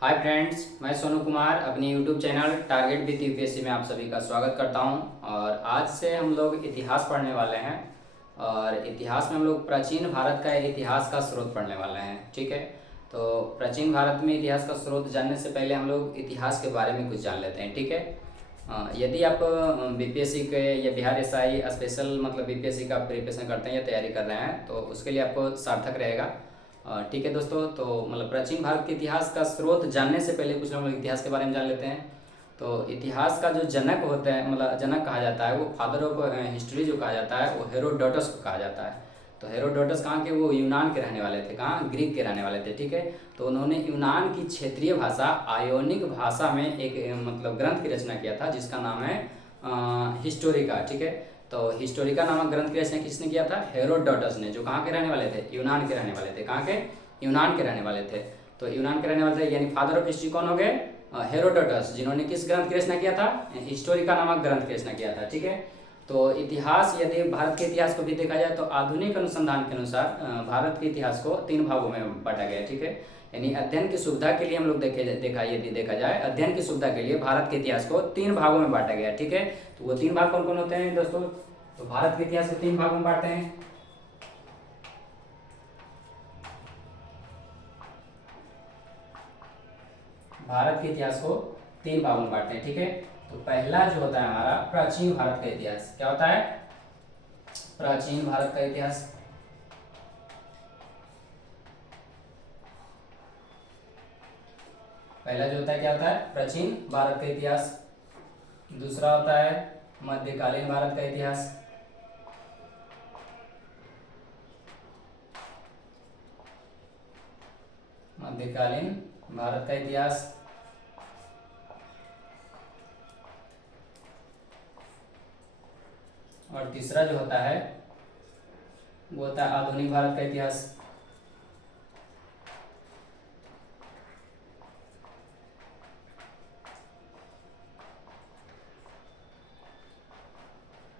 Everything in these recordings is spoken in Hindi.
हाय फ्रेंड्स, मैं सोनू कुमार अपनी YouTube channel target with UPSC में आप सभी का स्वागत करता हूं। और आज से हम लोग इतिहास पढ़ने वाले हैं। और इतिहास में हम लोग प्राचीन भारत का इतिहास का स्रोत पढ़ने वाले हैं। ठीक है, तो प्राचीन भारत में इतिहास का स्रोत जानने से पहले हम लोग इतिहास के बारे में कुछ जान लेते हैं। ठीक है, यदि आप बीपीएससी के या बिहार एसआई स्पेशल मतलब बीपीएससी का प्रिपरेशन करते हैं या तैयारी कर रहे हैं तो उसके लिए आपको सार्थक रहेगा। ठीक है दोस्तों, तो मतलब प्राचीन भारत के इतिहास का स्रोत जानने से पहले कुछ हम लोग इतिहास के बारे में जान लेते हैं। तो इतिहास का जो जनक होता है मतलब जनक कहा जाता है, वो फादर ऑफ हिस्ट्री जो कहा जाता है वो हेरोडोटस को कहा जाता है। तो हेरोडोटस कहाँ के, वो यूनान के रहने वाले थे। कहाँ, ग्रीक के रहने वाले थे। ठीक है, तो उन्होंने यूनान की क्षेत्रीय भाषा आयोनिक भाषा में एक मतलब ग्रंथ की रचना किया था जिसका नाम है हिस्टोरिका। ठीक है, तो हिस्टोरिका नामक ग्रंथ की रचना किसने किया था? हेरोडोटस ने, जो कहाँ के रहने वाले थे? यूनान के रहने वाले थे। कहाँ के? यूनान के रहने वाले थे। तो यूनान के रहने वाले थे, यानी फादर ऑफ हिस्ट्री कौन हो गए? हेरोडोटस, जिन्होंने किस ग्रंथ की रचना किया था? हिस्टोरिका नामक ग्रंथ की रचना किया था। ठीक है, तो इतिहास, यदि भारत के इतिहास को भी देखा जाए तो आधुनिक अनुसंधान के अनुसार भारत के इतिहास को 3 भागों में बांटा गया है। ठीक है, यानी अध्ययन की सुविधा के लिए हम लोग यदि देखा जाए, अध्ययन की सुविधा के लिए भारत के इतिहास को 3 भागों में बांटा गया है। ठीक है, तो वो 3 भाग कौन कौन होते हैं दोस्तों? तो भारत के इतिहास को 3 भागों में बांटते हैं। भारत के इतिहास को 3 भागों में बांटते हैं। ठीक है, तो पहला जो होता है हमारा प्राचीन भारत का इतिहास। क्या होता है? प्राचीन भारत का इतिहास। पहला जो होता है क्या होता है? प्राचीन भारत का इतिहास। दूसरा होता है मध्यकालीन भारत का इतिहास। मध्यकालीन भारत का इतिहास। और तीसरा जो होता है वो होता है आधुनिक भारत का इतिहास।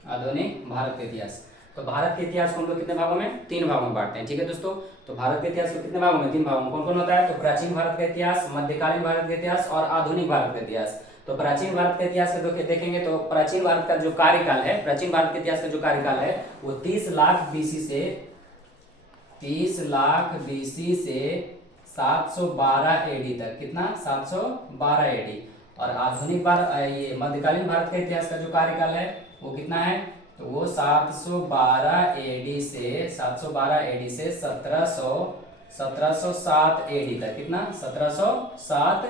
आधुनिक भारत का इतिहास। तो भारत के इतिहास को हम लोग कितने भागों में? 3 भागों में बांटते हैं। ठीक है दोस्तों, तो भारत के इतिहास को कितने भागों में? 3 भागों में। कौन कौन होता है? तो प्राचीन भारत का इतिहास, मध्यकालीन भारत का इतिहास और आधुनिक भारत का इतिहास। तो प्राचीन भारत के इतिहास को देखेंगे तो प्राचीन भारत का जो कार्यकाल है, प्राचीन भारत के इतिहास का जो कार्यकाल है वो 30 लाख बीसी से 712 एडी तक। कितना? 712 एडी। और आधुनिक भारत, ये मध्यकालीन भारत का इतिहास का जो कार्यकाल है वो कितना है? तो वो 712 एडी से 1707 एडी तक। कितना? 1707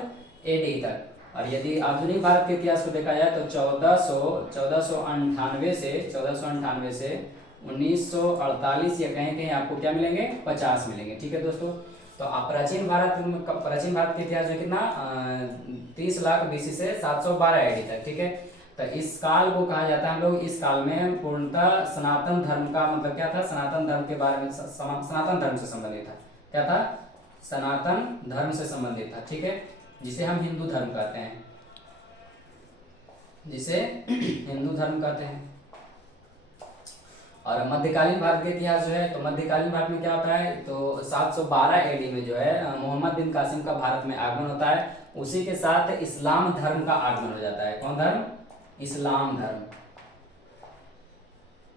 एडी तक। और यदि आधुनिक भारत के इतिहास को देखा जाए तो 1498 से 1948 या कहीं कहीं आपको क्या मिलेंगे? 50 मिलेंगे। ठीक है दोस्तों, तो आप प्राचीन भारत के इतिहास में कितना 30 लाख बीसी से 712 एडी तक। ठीक है, तो इस काल को कहा जाता है, हम लोग इस काल में पूर्णतः सनातन धर्म का मतलब क्या था? सनातन धर्म के बारे में, सनातन धर्म से संबंधित था। क्या था? सनातन धर्म से संबंधित था। ठीक है, जिसे हम हिंदू धर्म कहते हैं, जिसे हिंदू धर्म कहते हैं। और मध्यकालीन भारत का इतिहास जो है, तो मध्यकालीन भारत में क्या होता है? तो 712 एडी में जो है मोहम्मद बिन कासिम का भारत में आगमन होता है। उसी के साथ इस्लाम धर्म का आगमन हो जाता है। कौन धर्म? इस्लाम धर्म।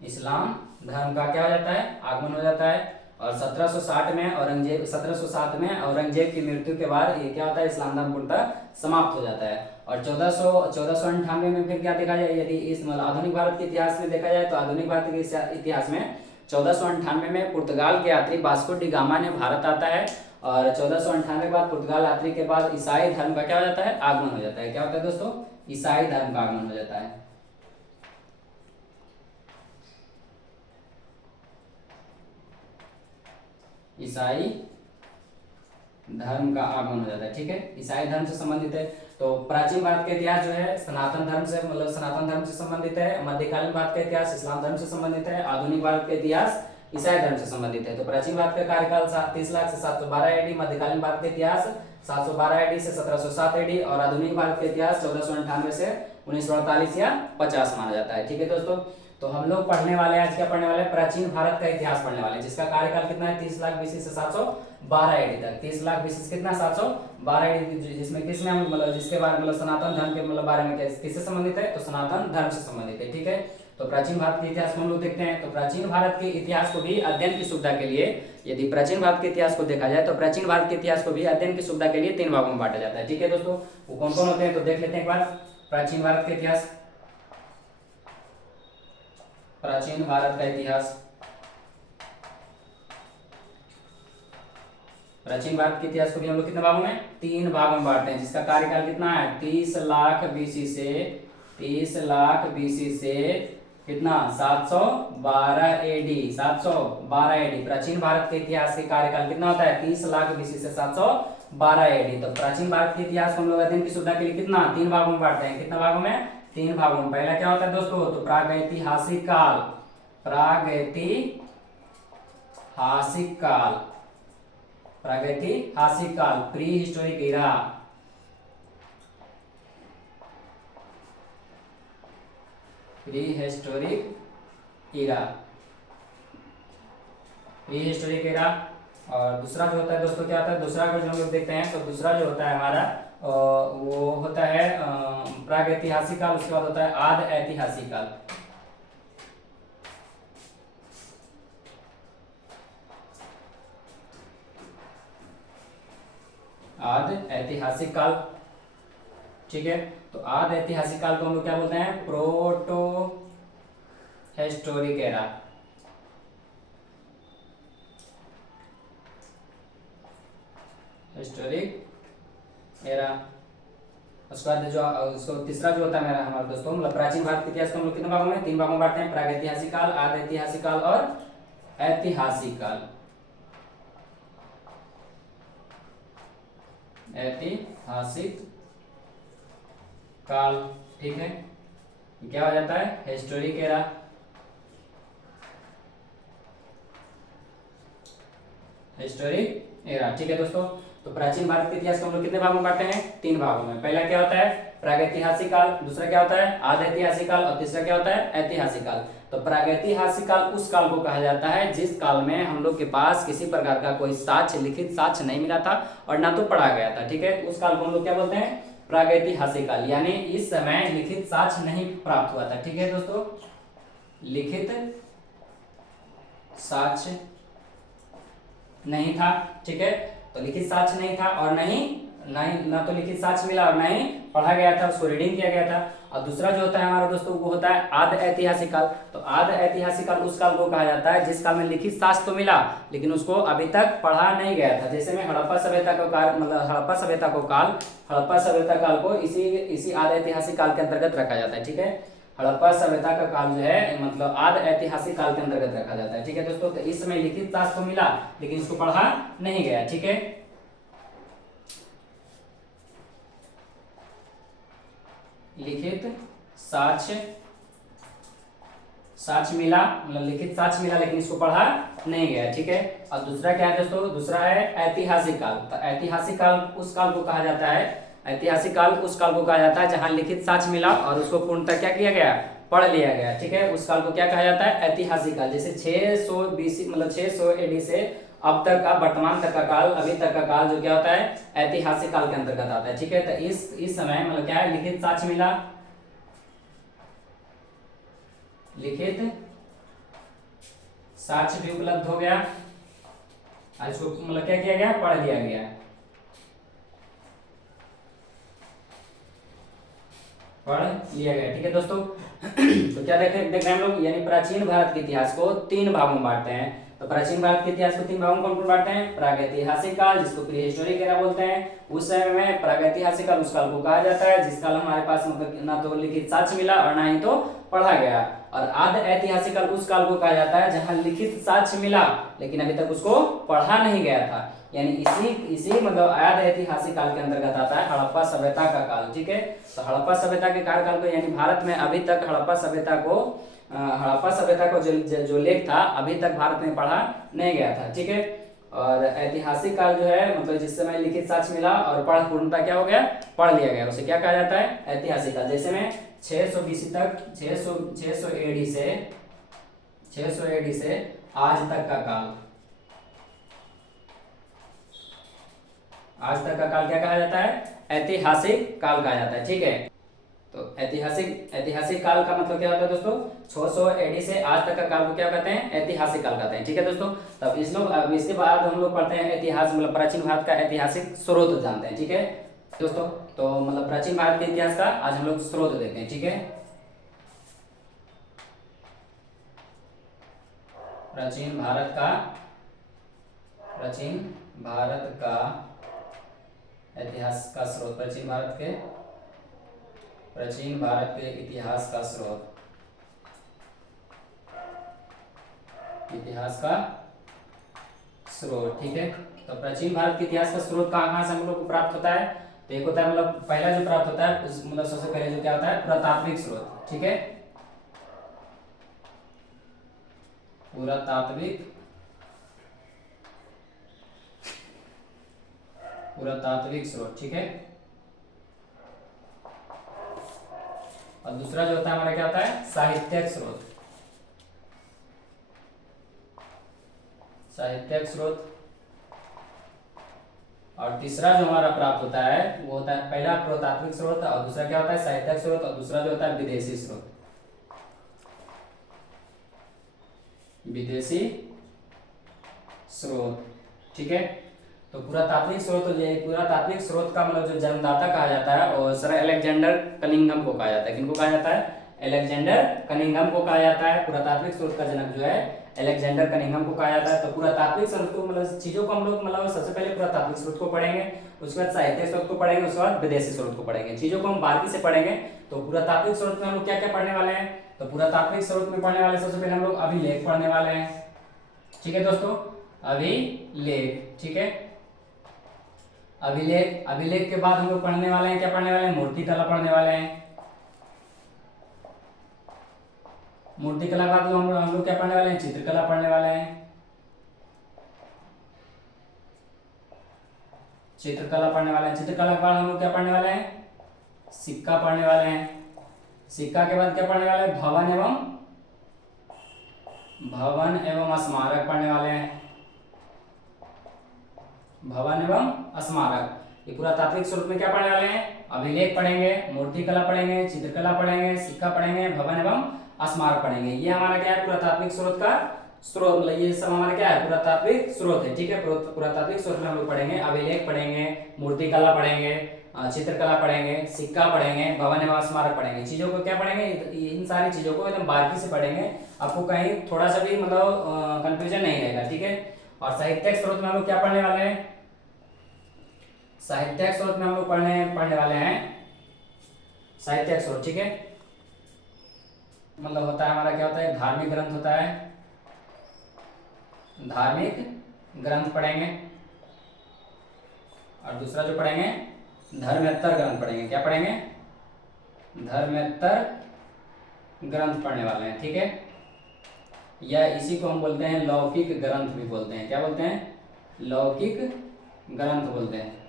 इस्लाम धर्म का क्या हो जाता है? आगमन हो जाता है। और 1760 में औरंगजेब की मृत्यु के बाद ये क्या होता है? इस्लाम धर्म पूर्णतः समाप्त हो जाता है। और 1498 में फिर क्या देखा जाए, यदि इस मतलब आधुनिक भारत के इतिहास में देखा जाए तो आधुनिक भारत के इतिहास में 1498 में पुर्तगाल के यात्री वास्को डी गामा ने भारत आता है। और 1498 के बाद पुर्तगाल यात्री के बाद ईसाई धर्म का क्या हो जाता है? आगमन हो जाता है। क्या होता है दोस्तों? ईसाई धर्म का आगमन हो जाता है। ईसाई धर्म का आगमन हो जाता है। ठीक है, ईसाई धर्म से संबंधित है। तो प्राचीन भारत का इतिहास जो है सनातन धर्म से मतलब सनातन धर्म से संबंधित है। मध्यकालीन भारत का इतिहास इस्लाम धर्म से संबंधित है। आधुनिक भारत का इतिहास ईसाई धर्म से संबंधित है। तो प्राचीन भारत का कार्यकाल 30 लाख से 712 एडी, मध्यकालीन भारत का इतिहास 712 एडी से 1707 एडी और आधुनिक भारत का इतिहास 1498 से 1948 या 50 माना जाता है। ठीक है दोस्तों, तो हम लोग पढ़ने वाले हैं आज क्या पढ़ने वाले हैं? प्राचीन भारत का इतिहास पढ़ने वाले हैं, जिसका कार्यकाल कितना है? 30 लाख बीसी से 12 AD तक। 30 लाख BC से कितना 712 AD, जिसमें किसमें हम मतलब जिसके बारे मतलब सनातन धर्म के मतलब बारे में किससे संबंधित है, तो सनातन धर्म से संबंधित है। ठीक है, तो प्राचीन भारत के इतिहास को हम लोग देखते हैं। तो प्राचीन भारत के इतिहास को भी अध्ययन की सुविधा के लिए, यदि प्राचीन भारत के इतिहास को देखा जाए तो प्राचीन भारत के इतिहास को भी अध्ययन की सुविधा के लिए 3 भागों में बांटा जाता है। ठीक है दोस्तों, वो कौन कौन होते हैं तो देख लेते हैं एक बार। प्राचीन भारत का इतिहास, प्राचीन भारत का इतिहास, प्राचीन भारत के इतिहास को भी हम लोग कितने भागों में, 3 भागों में बांटते हैं, जिसका कार्यकाल कितना है 30 लाख BC से 30 लाख BC से कितना 712 AD, 712 AD। प्राचीन भारत के इतिहास के कार्यकाल कितना होता है 30 लाख BC से 712 AD। तो प्राचीन भारत के इतिहास को हम लोग अध्ययन की सुविधा के लिए कितना 3 भागों में बांटते हैं। कितना भागों में, 3 भागों में। पहला क्या होता है दोस्तों, तो प्रागैतिहासिक काल, प्रागैतिहासिक काल, प्रागैतिहासिक काल, pre historic era, pre historic era, pre historic era. और दूसरा जो होता है दोस्तों क्या होता है, दूसरा अगर जो हम लोग देखते हैं तो दूसरा जो होता है हमारा वो होता है प्रागैतिहासिक काल। उसके बाद होता है आद ऐतिहासिक काल। आद ऐतिहासिक काल, ठीक है। तो आद ऐतिहासिक काल को हम लोग क्या बोलते हैं, proto historic era, historic era. उसके बाद जो उसको तीसरा जो होता है मेरा हमारे दोस्तों मतलब प्राचीन भारत के इतिहास को हम लोग कितने भागों में, 3 भागों में बांटते हैं, प्रागैतिहासिक काल, आद ऐतिहासिक काल और ऐतिहासिक काल, ऐतिहासिक काल। ठीक है, क्या हो जाता है हिस्टोरिक एरा, हिस्टोरिक एरा। ठीक है दोस्तों, तो प्राचीन भारत के इतिहास को हम लोग कितने भागों में बांटते हैं, 3 भागों में। पहला क्या होता है प्रागैतिहासिक काल, दूसरा क्या होता है आद ऐतिहासिक काल और तीसरा क्या होता है ऐतिहासिक काल। तो प्रागैतिहासिक काल उस काल को कहा जाता है जिस काल में हम लोग के पास किसी प्रकार का कोई साक्ष्य, लिखित साक्ष्य नहीं मिला था और ना तो पढ़ा गया था। ठीक है, उस काल को हम लोग क्या बोलते हैं प्रागैतिहासिक काल, यानी इस समय लिखित साक्ष्य नहीं प्राप्त हुआ था। ठीक है दोस्तों, लिखित साक्ष्य नहीं था। ठीक है, तो लिखित साक्ष्य नहीं था और ना तो लिखित साक्ष्य मिला और ना ही पढ़ा गया था, उसको रीडिंग किया गया था। और दूसरा जो होता है हमारा दोस्तों वो होता है आद ऐतिहासिक काल। तो आद ऐतिहासिक काल उस काल को कहा जाता है जिस काल में लिखित साक्ष्य तो मिला लेकिन उसको अभी तक पढ़ा नहीं गया था। जैसे में हड़प्पा सभ्यता को काल मतलब हड़प्पा सभ्यता काल को इसी आद ऐतिहासिक काल के अंतर्गत रखा जाता है। ठीक है, हड़प्पा सभ्यता का काल जो है मतलब आद ऐतिहासिक काल के अंतर्गत रखा जाता है। ठीक है दोस्तों, तो इस समय लिखित साक्ष्य तो मिला लेकिन इसको पढ़ा नहीं गया। ठीक है, लिखित साक्ष्य मिला मतलब लिखित साक्ष्य मिला लेकिन इसको पढ़ा नहीं गया। ठीक है, और दूसरा क्या है दोस्तों, दूसरा है ऐतिहासिक काल। तो ऐतिहासिक काल उस काल को कहा जाता है, ऐतिहासिक काल उस काल को कहा जाता है जहां लिखित साक्ष्य मिला और उसको पूर्णतः क्या किया गया, पढ़ लिया गया। ठीक है, उस काल को क्या कहा जाता है ऐतिहासिक काल। जैसे 600 BC मतलब 600 AD से अब तक का वर्तमान तक का काल, अभी तक का काल जो क्या होता है ऐतिहासिक काल के अंतर्गत आता है। ठीक है, तो इस समय मतलब क्या है लिखित साक्ष्य मिला, लिखित साक्ष्य भी उपलब्ध हो गया और इसको मतलब क्या किया गया, पढ़ लिया गया, पढ़ लिया गया। ठीक है दोस्तों, तो क्या देख रहे हैं हम लोग, यानी प्राचीन भारत के इतिहास को 3 भागों में बांटते हैं। तो प्राचीन भारत के इतिहास को 3 भागों में कौन बांटते हैं, प्रागैतिहासिक काल जिसको प्री हिस्टोरिक एरा बोलते हैं, उस समय में प्रागैतिहासिक काल उस काल को कहा जाता है जिस काल हमारे पास मतलब ना तो लिखित साक्ष्य मिला और ना ही तो पढ़ा गया। और आद ऐतिहासिक काल उस काल को कहा जाता है जहां लिखित साक्ष्य मिला लेकिन अभी तक उसको पढ़ा नहीं गया था, यानी इसी मतलब आद ऐतिहासिक काल के अंतर्गत आता है हड़प्पा सभ्यता का काल। ठीक है, तो हड़प्पा सभ्यता के कार्यकाल को यानी भारत में अभी तक हड़प्पा सभ्यता को जो लेख था अभी तक भारत में पढ़ा नहीं गया था। ठीक है, और ऐतिहासिक काल जो है मतलब जिस समय लिखित साक्ष्य मिला और पूर्णतः क्या हो गया, पढ़ लिया गया, उसे क्या कहा जाता है ऐतिहासिक काल। जैसे में 600 BC तक 600 AD से आज तक का काल, आज तक का काल क्या कहा जाता है? ऐतिहासिक काल कहा जाता है। ठीक है, तो ऐतिहासिक काल का मतलब क्या होता है दोस्तों? 600 एडी से आज तक का काल को क्या कहते हैं? ऐतिहासिक काल कहते हैं। ठीक है दोस्तों, तब अब इसके बाद हम लोग पढ़ते हैं इतिहास, मतलब प्राचीन भारत का ऐतिहासिक स्रोत जानते हैं। ठीक है दोस्तों, तो मतलब प्राचीन भारत के इतिहास का आज हम लोग स्रोत देखते हैं। ठीक है, प्राचीन भारत का इतिहास का स्रोत, प्राचीन भारत के इतिहास का स्रोत, ठीक है, तो प्राचीन भारत के इतिहास का स्रोत कहाँ से हम लोग को प्राप्त होता है? तो एक होता है, मतलब पहला जो प्राप्त होता है मतलब सबसे पहले जो क्या होता है? पुरातात्विक स्रोत। ठीक है, पुरातात्विक स्रोत। ठीक है, और दूसरा जो होता है हमारा क्या होता है? साहित्यिक स्रोत। और तीसरा जो हमारा प्राप्त होता है वो होता है, पहला पुरातात्विक स्रोत और दूसरा क्या होता है? साहित्यिक स्रोत, और दूसरा जो होता है विदेशी स्रोत। ठीक है, तो पुरातात्विक स्रोत का मतलब जो जन्मदाता कहा जाता है और सर अलेक्जेंडर कनिंघम को कहा जाता है। किनको कहा जाता है? अलेक्जेंडर कनिंघम को कहा जाता है। पुरातात्विक स्रोत का जनक जो है अलेक्जेंडर कनिंघम को कहा जाता है। तो पुरातात्विक स्रोत को मतलब चीजों को हम लोग मतलब सबसे पहले पुरातात्विक स्रोत को पढ़ेंगे, उसके बाद साहित्यिक स्रोत को पढ़ेंगे, उसके बाद विदेशी स्रोत को पढ़ेंगे। चीजों को हम बारीकी से पढ़ेंगे। तो पुरातात्विक स्रोत में हम लोग क्या क्या पढ़ने वाले हैं? तो पुरातात्विक स्रोत में पढ़ने वाले सबसे पहले हम लोग अभिलेख पढ़ने वाले हैं। ठीक है दोस्तों, अभिलेख। ठीक है, अभिलेख के बाद हम लोग पढ़ने वाले हैं, क्या पढ़ने वाले हैं? मूर्तिकला पढ़ने वाले हैं। मूर्तिकला के बाद हम लोग क्या पढ़ने वाले हैं? चित्रकला पढ़ने वाले हैं। चित्रकला के बाद हम लोग क्या पढ़ने वाले हैं? सिक्का पढ़ने वाले हैं। सिक्का के बाद क्या पढ़ने वाले हैं? भवन एवं स्मारक पढ़ने वाले हैं। भवन एवं स्मारक। ये पुरातात्विक स्वरूप में क्या पढ़ने वाले हैं? अभिलेख पढ़ेंगे, मूर्तिकला पढ़ेंगे, चित्रकला पढ़ेंगे, सिक्का पढ़ेंगे, भवन एवं स्मारक पढ़ेंगे। ये हमारा क्या है? पुरातात्विक स्रोत का स्रोत, मतलब ये सब हमारा क्या है? पुरातात्विक स्रोत है। ठीक है, पुरातात्विक स्रोत में हम लोग पढ़ेंगे अभिलेख पढ़ेंगे, मूर्तिकला पढ़ेंगे, चित्रकला पढ़ेंगे, सिक्का पढ़ेंगे, भवन एवं स्मारक पढ़ेंगे। चीजों को क्या पढ़ेंगे? इन सारी चीजों को एकदम बारीकी से पढ़ेंगे, आपको कहीं थोड़ा सा भी मतलब कंफ्यूजन नहीं रहेगा। ठीक है, और साहित्यिक स्रोत में हम लोग क्या पढ़ने वाले हैं? साहित्यिक स्रोत में हम लोग पढ़ने वाले हैं साहित्यिक स्रोत। ठीक है, मतलब होता है हमारा क्या होता है? धार्मिक ग्रंथ होता है, धार्मिक ग्रंथ पढ़ेंगे, और दूसरा जो पढ़ेंगे धर्मेत्तर ग्रंथ पढ़ेंगे। क्या पढ़ेंगे? धर्मेत्तर ग्रंथ पढ़ने वाले हैं। ठीक है, या इसी को हम बोलते हैं लौकिक ग्रंथ भी बोलते हैं। क्या बोलते हैं? लौकिक ग्रंथ बोलते हैं।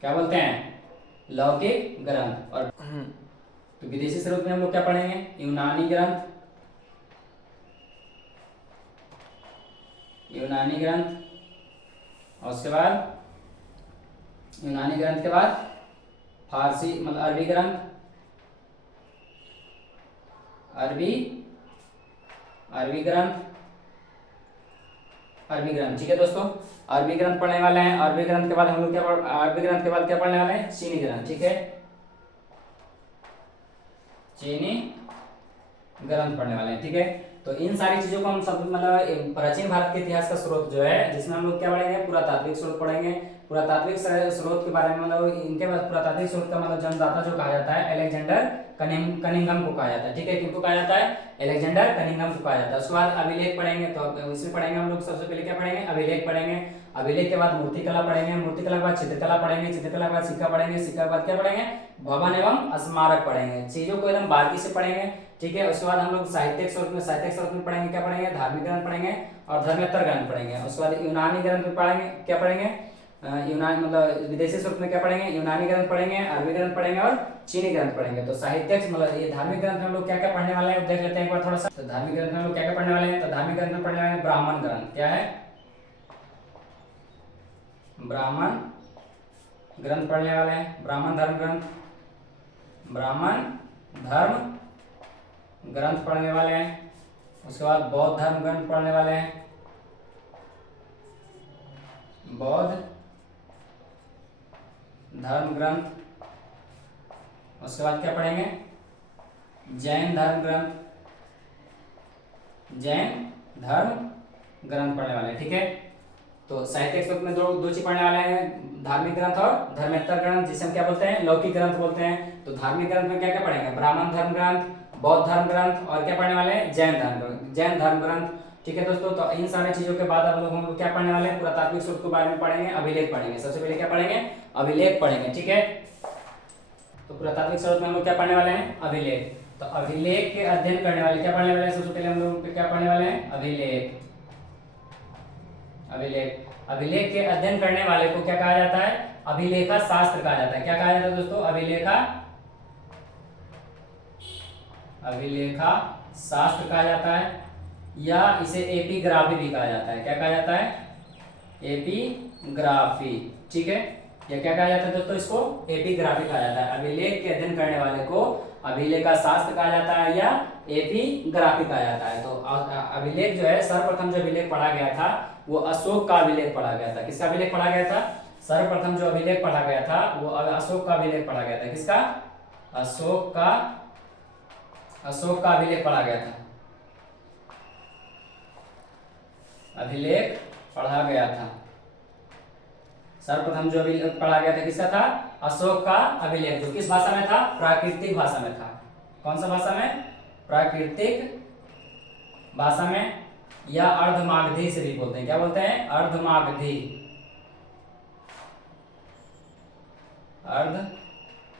क्या बोलते हैं? लौकिक ग्रंथ। और तो विदेशी स्रोत में हम लोग क्या पढ़ेंगे? यूनानी ग्रंथ, और उसके बाद यूनानी ग्रंथ के बाद फारसी मतलब अरबी ग्रंथ, ठीक है दोस्तों, अरबी ग्रंथ पढ़ने वाले हैं। अरबी ग्रंथ के बाद हम लोग क्या पढ़ने वाले हैं? चीनी ग्रंथ। ठीक है, चीनी ग्रंथ पढ़ने वाले हैं। ठीक है, तो इन सारी चीजों को हम सब मतलब प्राचीन भारत के इतिहास का स्रोत जो है, जिसमें हम लोग क्या पढ़ेंगे? पुरातात्विक स्रोत पढ़ेंगे। पुरातात्विक स्रोत के बारे में मतलब इनके बाद पुरातात्विक स्रोत का मतलब जन्मदाता जो कहा जाता है अलेक्जेंडर कनिंघम को कहा जाता है। ठीक है, किनको कहा जाता है? अलेक्जेंडर कनिंघम को कहा जाता है। उसके बाद अभिलेख पढ़ेंगे, तो इसमें पढ़ेंगे हम लोग सबसे पहले क्या पढ़ेंगे? अभिलेख पढ़ेंगे। अभिलेख के बाद मूर्तिकला पढ़ेंगे, मूर्तिकला के बाद चित्रकला पढ़ेंगे, चित्रकला के बाद सिक्का पढ़ेंगे, सिक्का के बाद क्या पढ़ेंगे? भवन एवं स्मारक पढ़ेंगे। चीजों को एकदम बारीकी से पढ़ेंगे। ठीक है, उसके बाद हम लोग साहित्यिक स्रोत में पढ़ेंगे, क्या पढ़ेंगे? धार्मिक ग्रंथ पढ़ेंगे और धर्मेत्तर ग्रंथ पढ़ेंगे। उसके बाद यूनानी ग्रंथ में पढ़ेंगे, क्या पढ़ेंगे? यूनानी मतलब विदेशी स्रोत में क्या पढ़ेंगे? यूनानी ग्रंथ पढ़ेंगे, अरबी ग्रंथ पढ़ेंगे और चीनी ग्रंथ पढ़ेंगे। तो साहित्यिक मतलब ये धार्मिक ग्रंथ में हम लोग क्या क्या पढ़ने वाले हैं देख लेते हैं एक बार थोड़ा सा। तो धार्मिक ग्रंथ में हम लोग क्या क्या पढ़ने वाले हैं? तो धार्मिक ग्रंथ में पढ़ने वाले हैं ब्राह्मण ग्रंथ। क्या है? ब्राह्मण ग्रंथ पढ़ने वाले हैं, ब्राह्मण धर्म ग्रंथ, ब्राह्मण धर्म ग्रंथ पढ़ने वाले हैं। उसके बाद बौद्ध धर्म ग्रंथ पढ़ने वाले हैं, बौद्ध धर्म ग्रंथ। उसके बाद क्या पढ़ेंगे, जैन धर्म ग्रंथ, जैन धर्म ग्रंथ पढ़ने वाले हैं। ठीक है, तो साहित्यिक स्वरूप में दो चीज पढ़ने वाले हैं, धार्मिक ग्रंथ और धर्मेतर ग्रंथ, जिसे हम क्या बोलते हैं, लौकिक ग्रंथ बोलते हैं। तो धार्मिक ग्रंथ में क्या क्या पढ़ेंगे, ब्राह्मण धर्म ग्रंथ, बौद्ध धर्म ग्रंथ, और क्या पढ़ने वाले हैं, जैन धर्म ग्रंथ। ठीक है दोस्तों, तो इन सारे चीजों के बाद हम लोग क्या पढ़ने वाले हैं, पुरातात्विक स्रोत के बारे में पढ़ेंगे, अभिलेख पढ़ेंगे। सबसे पहले क्या पढ़ेंगे, अभिलेख पढ़ेंगे। ठीक है, तो पुरातात्विक स्रोत में हम लोग क्या पढ़ने वाले हैं, अभिलेख। तो अभिलेख के अध्ययन करने वाले क्या पढ़ने वाले हैं, सबसे पहले हम लोग क्या पढ़ने वाले हैं, अभिलेख। अभिलेख के अध्ययन करने वाले को क्या कहा जाता है, अभिलेखा शास्त्र कहा जाता है। क्या कहा जाता है दोस्तों, अभिलेखा शास्त्र कहा जाता है, या इसे एपिग्राफी भी कहा जाता है। क्या कहा जाता है, एपिग्राफी। ठीक है, या क्या कहा जाता है दोस्तों, इसको एपिग्राफी कहा जाता है। अभिलेख के अध्ययन करने वाले को अभिलेखा शास्त्र कहा जाता है या एपिग्राफी कहा जाता है। तो अभिलेख जो है, सर्वप्रथम जो अभिलेख पढ़ा गया था वो अशोक का अभिलेख पढ़ा गया था। किसका अभिलेख पढ़ा गया था, सर्वप्रथम जो अभिलेख पढ़ा गया था वो अशोक का अभिलेख पढ़ा गया था। किसका, अशोक का अभिलेख पढ़ा गया था, अभिलेख पढ़ा गया था। सर्वप्रथम जो अभिलेख पढ़ा गया था किसका था, अशोक का अभिलेख, जो किस भाषा में था, प्राकृतिक भाषा में था। कौन सा भाषा में, प्राकृतिक भाषा में, या अर्धमागधी से भी बोलते हैं। क्या बोलते हैं, अर्धमागधी,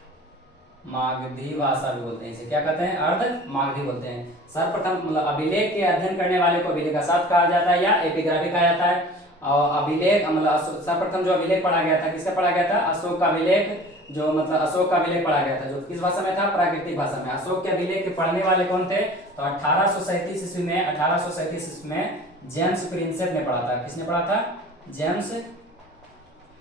अर्धमागधी भाषा भी बोलते हैं इसे। क्या कहते हैं, अर्धमागधी बोलते हैं। सर्वप्रथम मतलब अभिलेख के अध्ययन करने वाले को अभिलेखा शास्त्र कहा जाता है या एपिग्राफी कहा जाता है। और अभिलेख मतलब सर्वप्रथम जो अभिलेख पढ़ा गया था, किसका पढ़ा गया था, अशोक का अभिलेख, जो मतलब अशोक का अभिलेख पढ़ा गया था, जो किस भाषा में था, प्राकृतिक भाषा में। अशोक के अभिलेख के पढ़ने वाले कौन थे, तो 1837 ईस्वी में जेम्स प्रिंसेप ने पढ़ा था। किसने पढ़ा था, जेम्स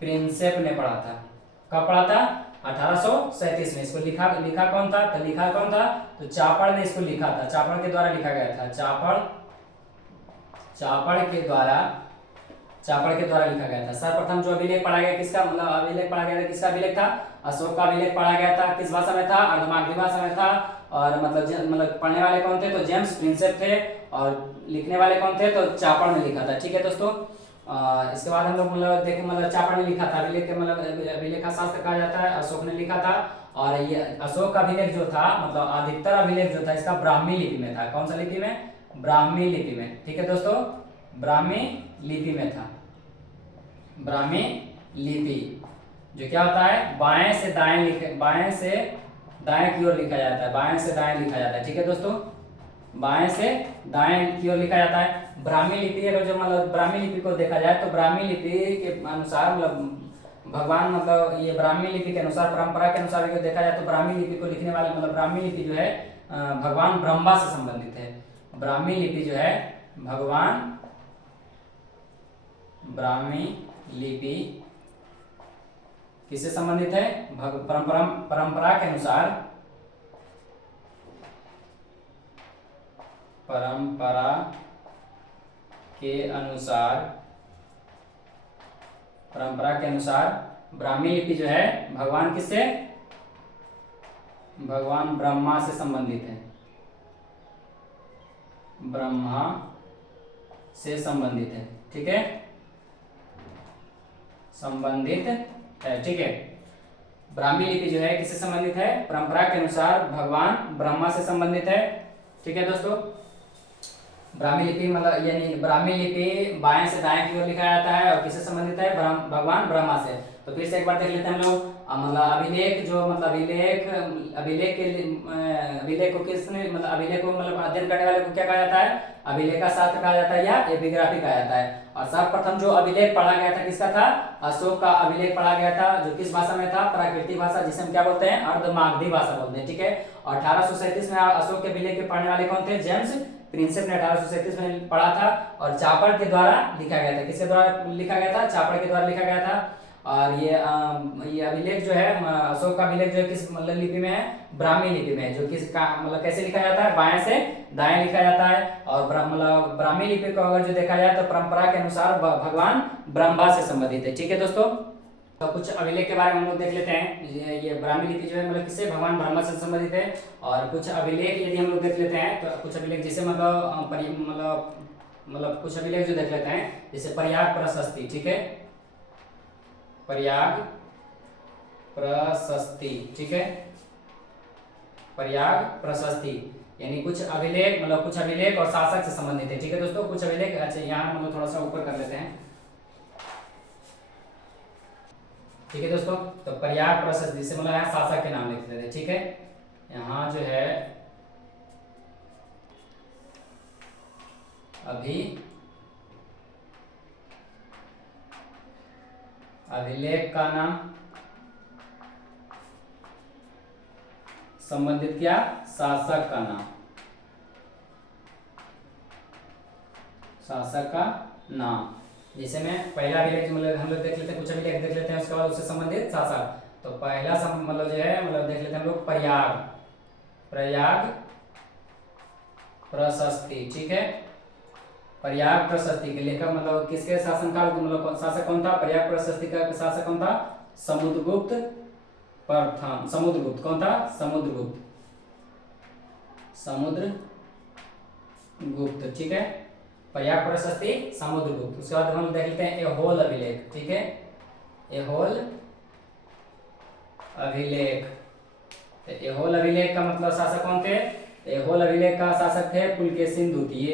प्रिंसेप ने पढ़ा था। कब पढ़ा था, 1837 में। इसको लिखा कौन था, तो लिखा कौन था, तो चापड़ ने इसको लिखा था, चापड़ के द्वारा लिखा गया था, चापड़ के द्वारा लिखा गया था। सर्वप्रथम जो अभिलेख पढ़ा गया किसका, मतलब अभिलेख पढ़ा गया था, किसका अभिलेख था, अशोक का अभिलेख पढ़ा गया था। किस भाषा में था, अर्धमागधी भाषा में था। और मतलब पढ़ने वाले कौन थे, तो जेम्स प्रिंसेप थे, और लिखने वाले कौन थे, तो चापड़ ने लिखा था। ठीक है दोस्तों, इसके बाद हम लोग मतलब देखें, मतलब चापड़ ने लिखा था, अभिलेख मतलब अभिलेखा शास्त्र कहा जाता है, अशोक ने लिखा था। और ये अशोक का अभिलेख जो था, मतलब अधिकतर अभिलेख जो था इसका ब्राह्मी लिपि में था। कौन सा लिपि में, ब्राह्मी लिपि में। ठीक है दोस्तों, ब्राह्मी लिपि में था। ब्राह्मी लिपि जो क्या होता है, बाएं से दाएं की ओर लिखा जाता है, बाएं से दाएं लिखा जाता है। ठीक है दोस्तों, बाएं से दाएं की ओर लिखा जाता है। ब्राह्मी लिपि, अगर जो मतलब ब्राह्मी लिपि को देखा जाए तो ब्राह्मी लिपि के अनुसार मतलब भगवान, मतलब ये ब्राह्मी लिपि के अनुसार, परंपरा के अनुसार अगर देखा जाए तो ब्राह्मी लिपि को लिखने वाले, मतलब ब्राह्मी लिपि जो है भगवान ब्रह्मा से संबंधित है। ब्राह्मी लिपि जो है ब्राह्मी लिपि किससे संबंधित है, परंपरा के अनुसार, परंपरा के अनुसार ब्राह्मी लिपि जो है भगवान किससे, भगवान ब्रह्मा से संबंधित है, ब्रह्मा से संबंधित है। ठीक है, संबंधित है। ठीक है, ब्राह्मी लिपि जो है किससे संबंधित है, परंपरा के अनुसार भगवान ब्रह्मा से संबंधित है। ठीक है दोस्तों, ब्राह्मी लिपि मतलब यानी ब्राह्मी लिपि बाएं से दाएं की ओर लिखा जाता है और किससे संबंधित है, भगवान ब्रह्मा से। तो फिर से एक बार देख लेते हैं हम लोग, मतलब अभिलेख जो मतलब अभिलेख को किसने मतलब अभिलेख को मतलब अध्ययन करने वाले को क्या कहा जाता है, अभिलेखा शास्त्र कहा जाता है या एपिग्राफी कहा जाता है। और सर्वप्रथम जो अभिलेख पढ़ा गया था किसका था, अशोक का अभिलेख पढ़ा गया था, जो किस भाषा में था, प्राकृतिक भाषा, जिसे हम क्या बोलते हैं, अर्धमागधी भाषा बोलते हैं। ठीक है, और 1837 में अशोक के अभिलेख के पढ़ने वाले कौन थे, जेम्स प्रिंसेप ने 1837 में पढ़ा था और चापड़ के द्वारा लिखा गया था। किसके द्वारा लिखा गया था? चापड़ के द्वारा लिखा गया था। और ये अभिलेख जो है अशोक का अभिलेख जो है किस मतलब लिपि में है? ब्राह्मी लिपि में है। जो किस का मतलब कैसे लिखा जाता है? बाएं से दाएं लिखा जाता है। और मतलब ब्राह्मी लिपि को अगर जो देखा जाए तो परंपरा के अनुसार भगवान ब्रह्मा से संबंधित है। ठीक है दोस्तों, तो कुछ अभिलेख के बारे में हम लोग देख लेते हैं। ये ब्राह्मी लिपि जो है मतलब किससे? भगवान ब्रह्मा से संबंधित है। और कुछ अभिलेख यदि हम लोग देख लेते हैं तो कुछ अभिलेख जैसे मतलब कुछ अभिलेख जो देख लेते हैं जैसे प्रयाग प्रशस्ति। ठीक है, प्रयाग प्रशस्ति। ठीक है, प्रयाग प्रशस्ति यानी कुछ अभिलेख मतलब कुछ अभिलेख और शासक से संबंधित है। ठीक है दोस्तों, कुछ अभिलेख। अच्छा यहाँ हम लोग थोड़ा सा ऊपर कर लेते हैं। ठीक है दोस्तों, तो प्रयाग प्रशस्ति जिसे मतलब यहाँ शासक के नाम लिख देते हैं। ठीक है, यहाँ जो है अभिलेख का नाम संबंधित क्या? शासक का नाम, शासक का नाम। जैसे में पहला अभिलेख मतलब हम लोग देख लेते हैं, कुछ अभिलेख देख लेते हैं, उसके बाद उससे संबंधित शासक। तो पहला मतलब जो है मतलब देख लेते हैं हम लोग प्रयाग प्रशस्ति। ठीक है, प्रयाग प्रशस्ति के लेखक मतलब किसके शासनकाल मतलब शासक कौन था? प्रयाग प्रशस्ति का शासक कौन था? समुद्रगुप्त प्रथम। समुद्रगुप्त कौन था? समुद्रगुप्त। ठीक है, प्रयाग प्रशस्ति समुद्रगुप्त। उसके बाद हम देख लेते हैं एहोल अभिलेख। ठीक है, एहोल अभिलेख। एहोल अभिलेख का मतलब शासक कौन थे? एहोल अभिलेख का शासक थे पुलकेशिन द्वितीय।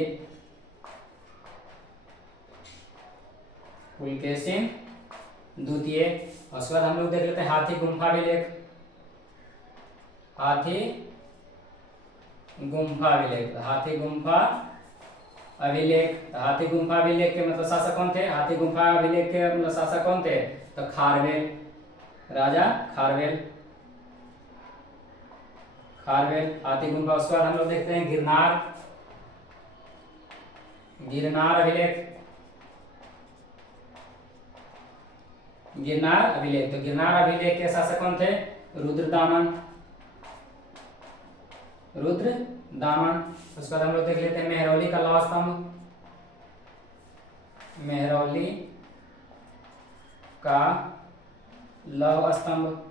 पुलकेशिन द्वितीय। उसके बाद हम लोग देख लेते हैं हाथी गुम्फा अभिलेख। हाथी गुम्फा अभिलेख। हाथी गुम्फा अभिलेख। हाथी गुम्फा अभिलेख के मतलब शासक कौन थे? हाथी गुम्फा अभिलेख के मतलब शासक कौन थे? तो खारवेल, राजा खारवेल। हाथी गुम्फा। उसके बाद हम लोग देखते हैं गिरनार अभिलेख। गिरनार अभिलेख। तो गिरनार अभिलेख के शासक कौन थे? रुद्रदामन। उसके बाद हम लोग देख लेते हैं मेहरौली का लौह स्तंभ। मेहरौली का लौह स्तंभ।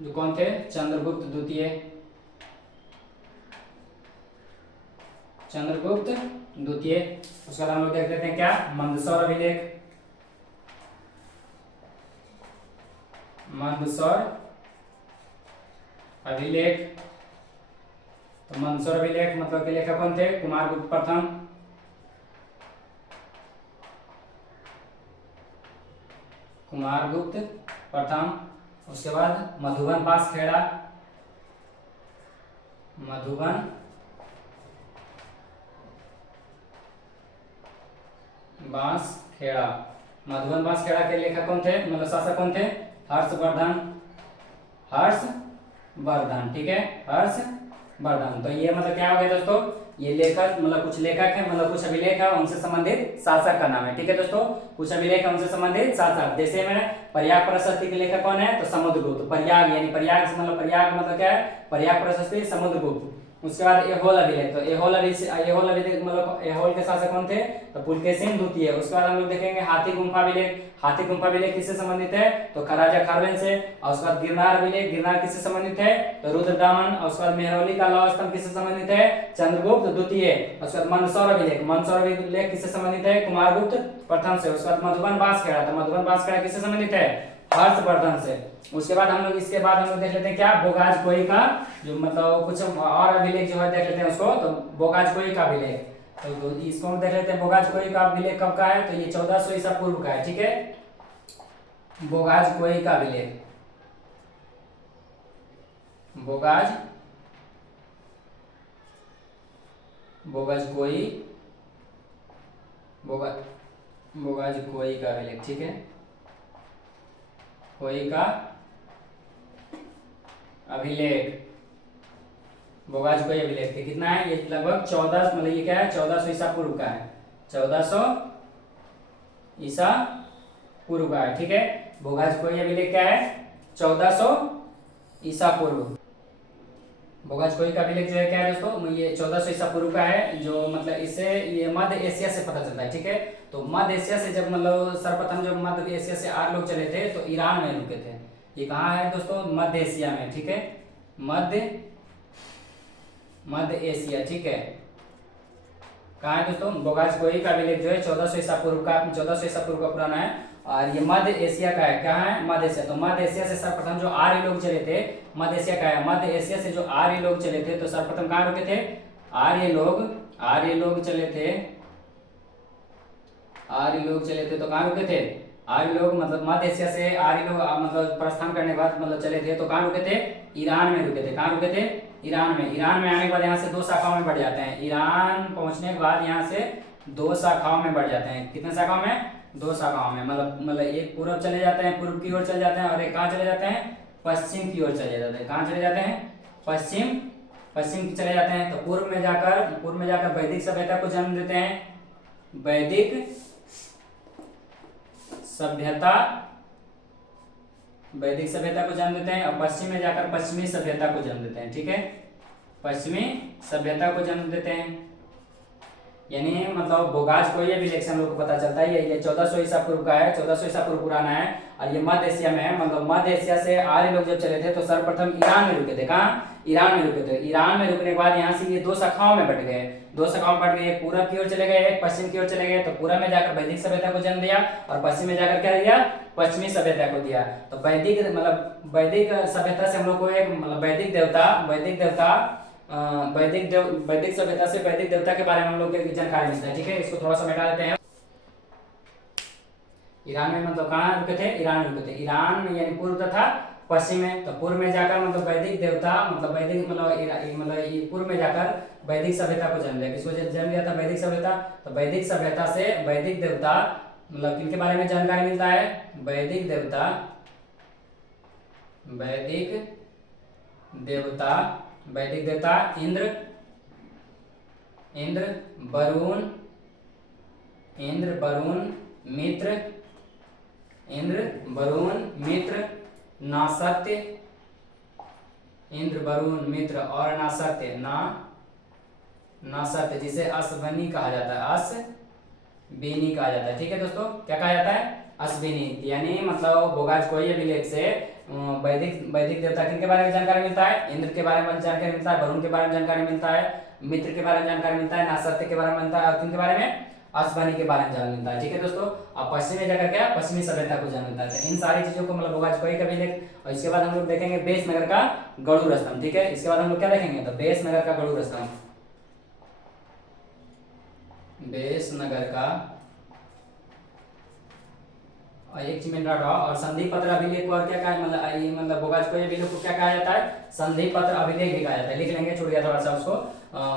जो कौन थे? चंद्रगुप्त द्वितीय। उसके बाद हम लोग देख लेते हैं क्या? मंदसौर अभिलेख। तो मंदसौर अभिलेख मतलब के लेखक कौन थे? कुमारगुप्त प्रथम। उसके बाद मधुबन बांसखेड़ा। मधुबन बांसखेड़ा के लेखक कौन थे? मतलब शासक कौन थे? हर्षवर्धन। ठीक है, हर्षवर्धन। तो ये मतलब क्या हो गया दोस्तों? ये लेखक मतलब कुछ लेखक है मतलब कुछ अभिलेख है उनसे संबंधित शासक का नाम है। ठीक है दोस्तों, कुछ अभिलेख है उनसे संबंधित शासक। जैसे में प्रयाग प्रशस्ति के लेखक कौन है? तो समुद्रगुप्त। प्रयाग यानी प्रयाग मतलब क्या है? प्रयाग प्रशस्ति समुद्रगुप्त। उसके बाद एहोल अभिलेख। तो एहोल अभिलेख मतलब एहोल के शासक कौन थे? तो पुलकेशिन द्वितीय। उसके बाद हम लोग देखेंगे हाथी गुम्फा अभिलेख। हाथी गुम्फा अभिलेख किससे संबंधित है? तो राजा खारवेल से। और उसके बाद गिरनार अभिलेख। गिरनार किससे संबंधित है? तो रुद्रदामन। और उसके बाद मेहरौली का लौह स्तंभ किससे संबंधित है? चंद्रगुप्त द्वितीय। उसके बाद मंदसौर अभिलेख किससे संबंधित है? कुमारगुप्त प्रथम से। उसके बाद मधुबन बांसखेड़ा। तो मधुबन बांसखेड़ा किससे संबंधित है? हर्षवर्धन से। उसके बाद हम लोग देख लेते हैं क्या? बोगाज-कोई का जो मतलब कुछ और अभिलेख जो है देख लेते हैं उसको। तो बोगाज-कोई का अभिलेख। तो इसको हम देख लेते हैं। बोगाज-कोई का अभिलेख कब का है? तो ये 1400 ईसा पूर्व का है। ठीक है, बोगाज-कोई का अभिलेख। बोगाज-कोई का अभिलेख। ठीक है, कोई का अभिलेख। बोगाज कोई अभिलेख थे। कितना है ये? लगभग 14, मतलब ये क्या है, 1400 ईसा पूर्व का है। 1400 ईसा पूर्व का है। ठीक है, बोगाज कोई अभिलेख क्या है? 1400 ईसा पूर्व। बोगाज कोई का अभिलेख जो है क्या है दोस्तों, ये 1400 ईसा पूर्व का है। जो मतलब इससे ये मध्य एशिया से पता चलता है। ठीक है, तो मध्य एशिया से जब मतलब सर्वप्रथम जब मध्य एशिया से 8 लोग चले थे तो ईरान में रुके थे। ये कहाँ है दोस्तों? मध्य एशिया में। ठीक है, मध्य एशिया। ठीक है, कहाँ है दोस्तों? बोगाज कोई का अभिलेख जो है 1400 ईसा पूर्व का, 1400 ईसा पूर्व का पुराना है और ये मध्य एशिया का है। क्या है? मध्य एशिया। तो मध्य एशिया से सर्वप्रथम जो आर्य लोग चले थे, मध्य एशिया का है, मध्य एशिया से जो आर्य लोग चले थे तो सर्वप्रथम कहाँ रुके थे? आर्य लोग चले थे। आर्य लोग चले थे तो कहाँ रुके थे? आर्य लोग मतलब मध्य एशिया से आर्य लोग मतलब प्रस्थान करने के बाद मतलब चले थे तो कहाँ रुके थे? ईरान में रुके थे। कहाँ रुके थे? ईरान में। ईरान में आने के बाद यहाँ से 2 शाखाओं में बढ़ जाते हैं। ईरान पहुंचने के बाद यहाँ से 2 शाखाओं में बढ़ जाते हैं। कितने शाखाओं में? 2 शाखाओं में। मतलब एक पूर्व चले जाते हैं, पूर्व की ओर चले जाते हैं, और एक कहाँ चले जाते हैं? पश्चिम की ओर चले जाते हैं। कहाँ चले जाते हैं? पश्चिम की चले जाते हैं। तो पूर्व में जाकर वैदिक सभ्यता को जन्म देते हैं। वैदिक सभ्यता को जन्म देते हैं और पश्चिम में जाकर पश्चिमी सभ्यता को जन्म देते हैं। ठीक है, पश्चिमी सभ्यता को जन्म देते हैं। यानी मतलब बोगाज कोई अभिलेख से हम लोग को पता चलता है ये 1400 ईसा पूर्व का है, 1400 ईसा पूर्व पुराना है और ये मध्य एशिया में है। मतलब मध्य एशिया से आर्य लोग जब चले थे तो सर्वप्रथम ईरान में रुके थे। कहाँ? ईरान में रुके थे। ईरान में रुकने के बाद यहाँ से ये 2 शाखाओं में बट गए। 2 शाखाओं में बट गए, एक पूरब की ओर चले गए, एक पश्चिम की ओर चले गए। तो पूरब में जाकर वैदिक सभ्यता को जन्म दिया और पश्चिम में जाकर क्या दिया? पश्चिमी सभ्यता को दिया। तो वैदिक सभ्यता से हम लोग को एक मतलब वैदिक सभ्यता से वैदिक देवता के बारे में हम लोग को जानकारी मिलता है। ठीक है, इसको थोड़ा सा मिटा देते हैं। ईरान में मतलब कहाँ रुके थे? ईरान में रुके थे। ईरान में यानी पूर्व तथा पश्चिम में। तो पूर्व में जाकर मतलब वैदिक देवता मतलब ये पूर्व में जाकर वैदिक सभ्यता को जन्म दिया। किसको जन्म दिया था? वैदिक सभ्यता। तो वैदिक सभ्यता से वैदिक देवता मतलब किनके बारे में जानकारी मिलता है? वैदिक देवता इंद्र, मित्र, नासत्य, और नासत्य जिसे असबनी कहा जाता है। असबेनी कहा जाता है। ठीक है दोस्तों, क्या कहा जाता है? असबेनी। यानी मतलब बोगाज कोई अभिलेख से वैदिक देवता किनके बारे में जानकारी मिलता है? इंद्र के बारे में जानकारी मिलता है, वरुण के बारे में जानकारी मिलता है, मित्र के बारे में जानकारी मिलता है, नासत्य के बारे में मिलता है और किनके बारे में? असबनी के बारे में जान मिलता है। ठीक है दोस्तों, अब पश्चिम में जाकर क्या? पश्चिमी सभ्यता को जान मिलता है। तो इन सारी चीजों को मतलब बोगाज कोई का अभिलेख। और इसके बाद हम लोग देखेंगे बेस नगर का गरुड़ स्तंभ। ठीक है, इसके बाद हम लोग क्या देखेंगे? तो बेस नगर का गरुड़ स्तंभ। बेस नगर का एक मिनट और संधि पत्र अभिलेख को और क्या कहा है? मतलब बोगाज कोई अभिलेख को क्या कहा जाता है? संधि पत्र अभिलेख भी कहा जाता है। लिख लेंगे, छूट गया थोड़ा सा उसको।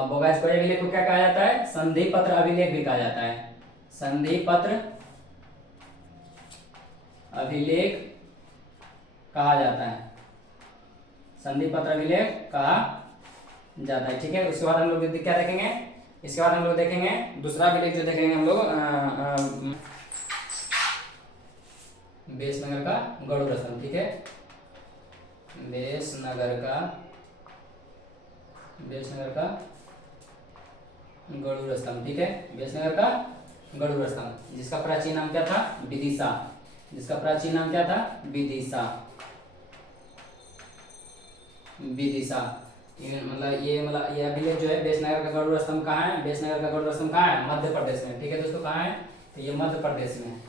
बोगाज कोई अभिलेख को क्या कहा जाता है? संधि पत्र अभिलेख भी कहा जाता है। संधि पत्र अभिलेख कहा जाता है। संधि पत्र अभिलेख कहा जाता है। ठीक है, उसके बाद हम लोग क्या देखेंगे? इसके बाद हम लोग देखेंगे दूसरा अभिलेख जो देखेंगे हम लोग बेस नगर का गरुड़ स्तंभ। ठीक है, बेस नगर का गरुड़ स्तंभ। ठीक है, बेस नगर का गरुड़ स्तंभ जिसका प्राचीन नाम क्या था? विदिशा। ये अभिलेख जो है बेस नगर का गरुड़ स्तंभ कहाँ है? बेस नगर का गरुड़ स्तंभ कहाँ है? मध्य प्रदेश में। ठीक है दोस्तों, कहाँ है? तो ये मध्य प्रदेश में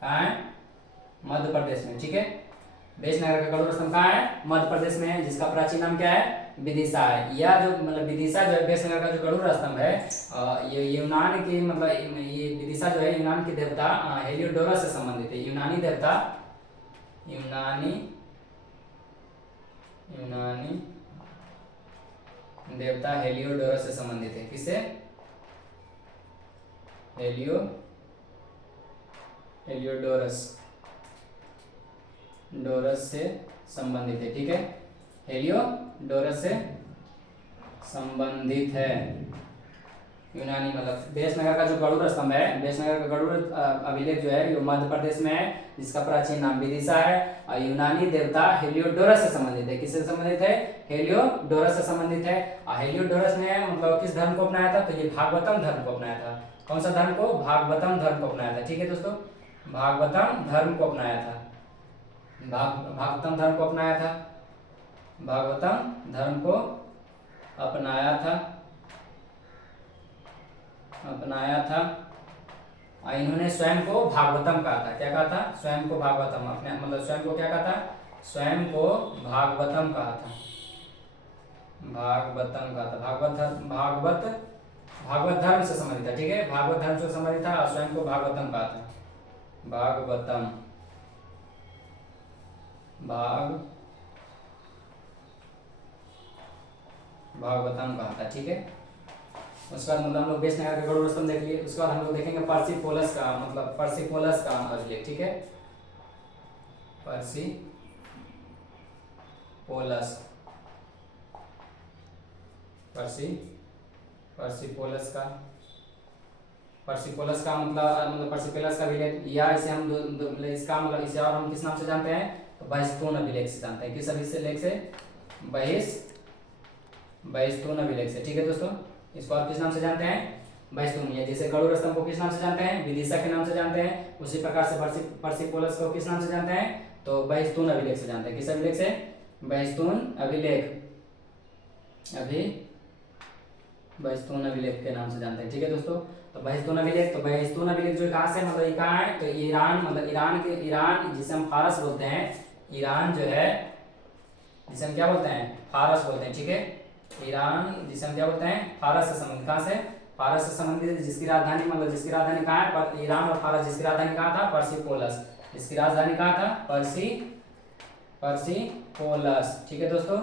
कहाँ है? मध्य प्रदेश में। ठीक है, बेस नगर का गरुड़ स्तंभ कहाँ है? मध्य प्रदेश में है, जिसका प्राचीन नाम क्या है? विदिशा है। यह जो मतलब विदिशा जो है बेस नगर का जो गरुड़ स्तंभ है ये यूनान की मतलब ये विदिशा जो है यूनान की देवता हेलियोडोरस से संबंधित है। यूनानी देवता हेलियोडोरस से संबंधित है। किससे? हेलियोडोरस हेलियोडोरस से संबंधित है, ठीक है, हेलियोडोरस से संबंधित है। यूनानी मतलब बेशनगर का जो गरुड़ स्तंभ है, बेशनगर का गरुड़ अभिलेख जो है ये मध्य प्रदेश में है, जिसका प्राचीन नाम विदिशा है, और यूनानी देवता हेलियोडोरस से संबंधित है। किससे संबंधित है? हेलियोडोरस से संबंधित है। और हेलियोडोरस ने मतलब किस धर्म को अपनाया था? तो ये भागवतम धर्म को अपनाया था। कौन सा धर्म को? भागवतम धर्म को अपनाया था, ठीक है दोस्तों, भागवतम धर्म को अपनाया था, भागवतम धर्म को अपनाया था, भागवतम धर्म को अपनाया था। और इन्होंने स्वयं को भागवतम कहा था। क्या कहा था? स्वयं को भागवतम, अपने मतलब स्वयं को क्या कहा था? स्वयं को भागवतम कहा था, भागवतम कहा था। भागवत धर्म से संबंधित था, ठीक है, भागवत धर्म से संबंधित था और स्वयं को भागवतम कहा था, भागवतम कहा था, ठीक है। उसके बाद मतलब हम लोग बेशनगर का गरुड़ स्तंभ देख लिए। उसके बाद हम लोग देखेंगे पर्सिपोलस का, मतलब पर्सिपोलस का अभिलेख, ठीक है, पर्सिपोलस का मतलब पर्सिपोलस का अभिलेख, या इसे हम इसका मतलब इसे और हम किस नाम से जानते हैं? तो बहिस्तून अभिलेख से जानते हैं। किस अभिलेख से? बहिस्तून अभिलेख से, ठीक है दोस्तों। इसको आप किस नाम से जानते हैं? बहिस्तून। या जैसे गरुड़ स्तंभ को किस नाम से जानते हैं? विदिशा के नाम से जानते हैं, उसी प्रकार से पर्सिपोलस को किस नाम से जानते हैं? तो बहिस्तून अभिलेख से जानते हैं। किस अभिलेख से? बहिस्तून अभिलेख के नाम से जानते हैं, ठीक है दोस्तों। तो बहिस्तून अभिलेख जो कहाँ से मतलब ये कहाँ है? तो ईरान, मतलब ईरान जिसे हम फारस बोलते हैं, ईरान जो है जिसे हम क्या बोलते हैं? फारस बोलते हैं, ठीक है। ईरान जिसे हम क्या बोलते हैं? फारस से संबंधित। कहाँ से? फारस से संबंधित, जिसकी राजधानी कहाँ है? पर ईरान और फारस, जिसकी राजधानी कहाँ था? पर्सिपोलस। इसकी राजधानी कहाँ था? पर्सिपोलस, ठीक है दोस्तों,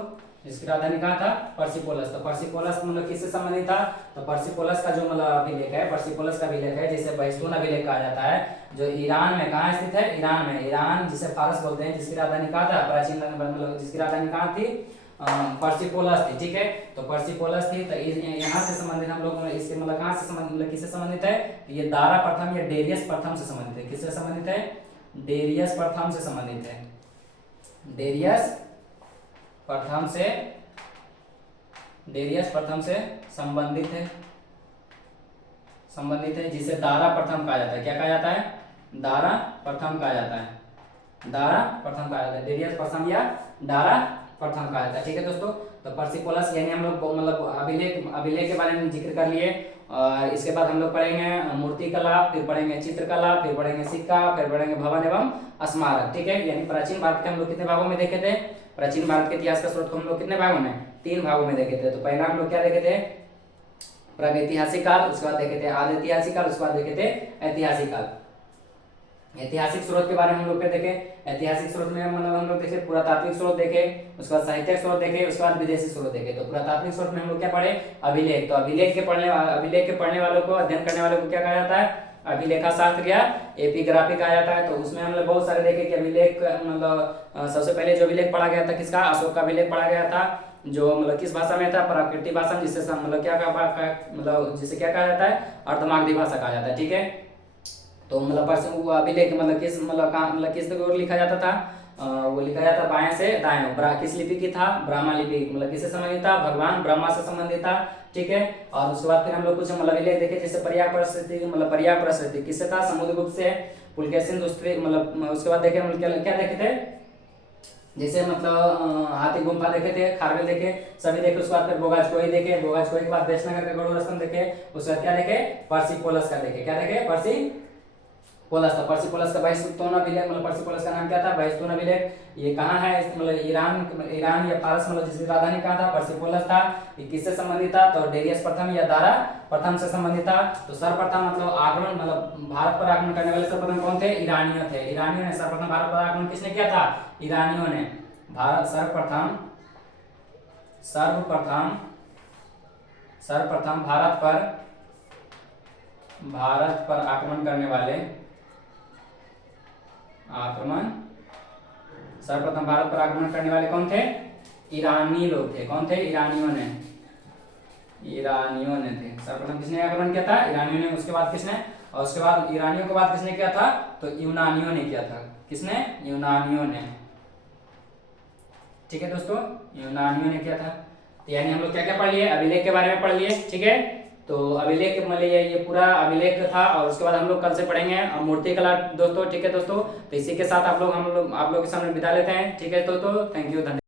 जिसकी राजधानी कहाँ था? पर्सिपोलस। तो पर्सिपोलस मतलब किससे संबंधित था? तो पर्सिपोलस का जो मतलब अभिलेख है, पर्सिपोलस का अभिलेख है, जिसे बहिस्तून अभिलेख कहा जाता है, जो ईरान में कहाँ स्थित है? ईरान में। ईरान जिसे फारस बोलते हैं, जिसकी राजधानी कहाँ था? प्राचीन मतलब जिसकी राजधानी कहाँ थी? पर्सिपोलस थी, ठीक है। तो पर्सिपोलस थी, तो यहाँ से संबंधित हम लोग इसके मतलब कहाँ से संबंधित, मतलब किससे संबंधित है? ये दारा प्रथम या डेरियस प्रथम से संबंधित है। किससे संबंधित है? डेरियस प्रथम से संबंधित है, डेरियस प्रथम से संबंधित है, जिसे दारा प्रथम कहा जाता है। क्या कहा जाता है? दारा प्रथम कहा जाता है, डेरियस प्रथम या दारा प्रथम कहा जाता है, ठीक है दोस्तों। तो पर्सिपोलस यानी हम लोग मतलब अभिलेख के बारे में जिक्र कर लिए। और इसके बाद हम लोग पढ़ेंगे मूर्तिकला, फिर पढ़ेंगे चित्रकला, फिर पढ़ेंगे सिक्का, फिर पढ़ेंगे भवन एवं स्मारक, ठीक है। यानी प्राचीन भारत के हम लोग कितने भागों में देखे थे? प्राचीन भारत के इतिहास का स्रोत को हम लोग कितने भागों में? 3 भागों में देखे थे। तो पहला हम लोग क्या देखे थे? प्रागैतिहासिक काल, उसके बाद देखे थे आदि ऐतिहासिक काल, उसके बाद देखे थे ऐतिहासिक काल। ऐतिहासिक स्रोत के बारे में हम लोग क्या देखे? ऐतिहासिक स्रोत में मतलब हम लोग देखे पुरातात्विक स्रोत देखे, उसके बाद साहित्यिक स्रोत देखे, उसके बाद विदेशी स्रोत देखे। तो पुरातात्विक स्रोत में हम लोग क्या पढ़े? अभिलेख। तो अभिलेख के पढ़ने वालों को, अध्ययन करने वालों को क्या कहा जाता है? अभिलेखा शास्त्र या एपिग्राफी कहा जाता है। तो उसमें हम लोग बहुत सारे देखे कि अभिलेख मतलब सबसे पहले जो अभिलेख पढ़ा गया था किसका? अशोक का अभिलेख पढ़ा गया था, जो मतलब किस भाषा में था? प्राकृतिक भाषा में, जिससे मतलब जिसे क्या कहा जाता है? अर्धमागधी भाषा कहा जाता है, ठीक है। तो मतलब अभिलेख मतलब किस ओर लिखा जाता था? वो लिखा जाता बाएं से दाएं। किस लिपि की था? ब्राह्मण लिपि, मतलब किससे संबंधित था? भगवान ब्रह्मा से संबंधित था, ठीक है। और उसके बाद फिर हम लोग कुछ मतलब अभिलेख देखे, जैसे पर्याय प्रस्तुति किससे था? समुद्रगुप्त से। पुलकेशिन दूसरे मतलब उसके बाद देखे हम क्या देखे थे? जैसे मतलब हाथी गुम्फा देखे थे, खारवेल देखे, सभी देखे। उसके बाद फिर बोगाजकोई देखे, बोगाजकोई के बाद बेशनगर का गरुड़ स्तंभ देखे, उसके बाद क्या देखे? पर्सिपोलस का देखे। क्या देखे? पर्सिपोलस था। पर्सिपोलस का बहिस्तून अभिलेख, मतलब पर्सिपोलस का नाम क्या था? बहिस्तून अभिलेख। ये कहाँ है? मतलब ईरान या फारस, मतलब जिसकी राजधानी कहाँ था? पर्सिपोलस था। ये किससे संबंधित था? तो डेरियस प्रथम या दारा प्रथम से संबंधित था। तो सर्वप्रथम मतलब आक्रमण, मतलब भारत पर आक्रमण करने वाले सर्वप्रथम कौन थे? ईरानियों थे। ईरानियों ने सर्वप्रथम भारत पर आक्रमण किसने किया था? ईरानियों ने। भारत सर्वप्रथम भारत पर आक्रमण सर्वप्रथम भारत पर आक्रमण करने वाले कौन थे? ईरानी लोग थे। कौन थे? ईरानियों ने थे। सर्वप्रथम किसने आक्रमण किया था? ईरानियों ने। उसके बाद किसने? और उसके बाद ईरानियों के बाद किसने किया था? तो यूनानियों ने किया था। किसने? यूनानियों ने। ठीक है दोस्तों, यूनानियों ने किया था। तो यानी हम लोग क्या क्या पढ़ लिए? अभिलेख के बारे में पढ़ लिए। ठीक है, तो अभिलेख मतलब ये पूरा अभिलेख था। और उसके बाद हम लोग कल से पढ़ेंगे मूर्ति कला दोस्तों। ठीक है दोस्तों, तो इसी के साथ आप लोग के सामने विदा लेते हैं। ठीक है दोस्तों, थैंक यू, धन्यवाद।